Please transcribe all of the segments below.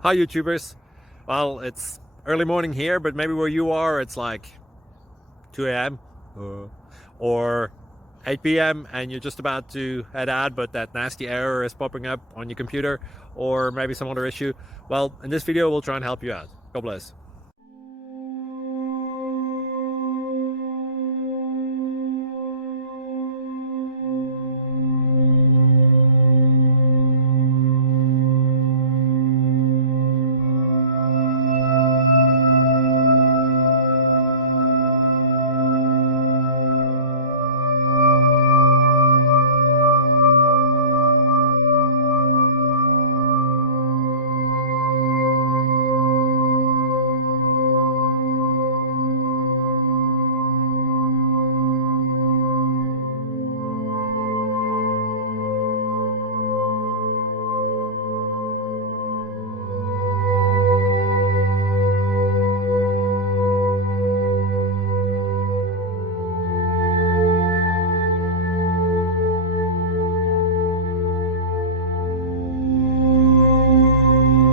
Hi YouTubers. Well, it's early morning here, but maybe where you are it's like 2 a.m. or 8 p.m. and you're just about to head out, but that nasty error is popping up on your computer, or maybe some other issue. Well, in this video we'll try and help you out. God bless.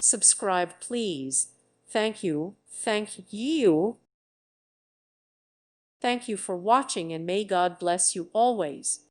Subscribe, please. Thank you. Thank you. Thank you for watching, and may God bless you always.